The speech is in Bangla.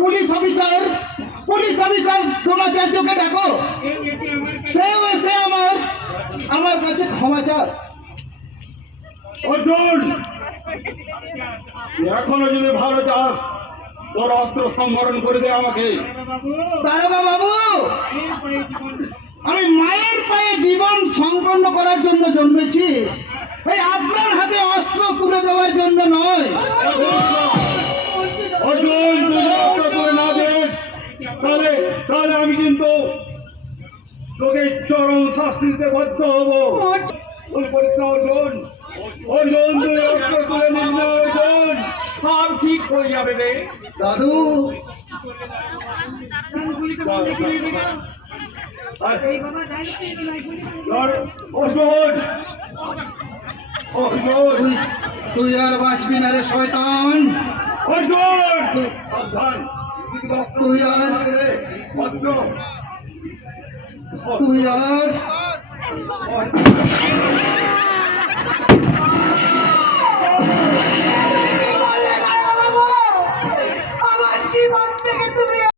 পুলিশ অফিসার পুলিশ অফিসার দ্রোণাচার্যকে ডাকো সেও এসে আমার আমার কাছে ক্ষমা চায় অর্জুন এখনও যদি ভালো চাস তোর অস্ত্র সংবরণ করে দে আমাকে। দারোগা বাবু আমি মায়ের পায়ে জীবন সংকন্ন করার জন্য জন্মেছি। তাহলে তাহলে আমি কিন্তু তোকে চরম শাস্তি দিতে বাধ্য হব। অর্জুন। অর্জুন তুই অস্ত্র তুলে নিস না অর্জুন। সব ঠিক হয়ে যাবে রে। দাদু। অর্জুন। অর্জুন তুই তুই আর বাঁচবি না রে শয়তান। অর্জুন! সাবধান। তুই আজ তুই আর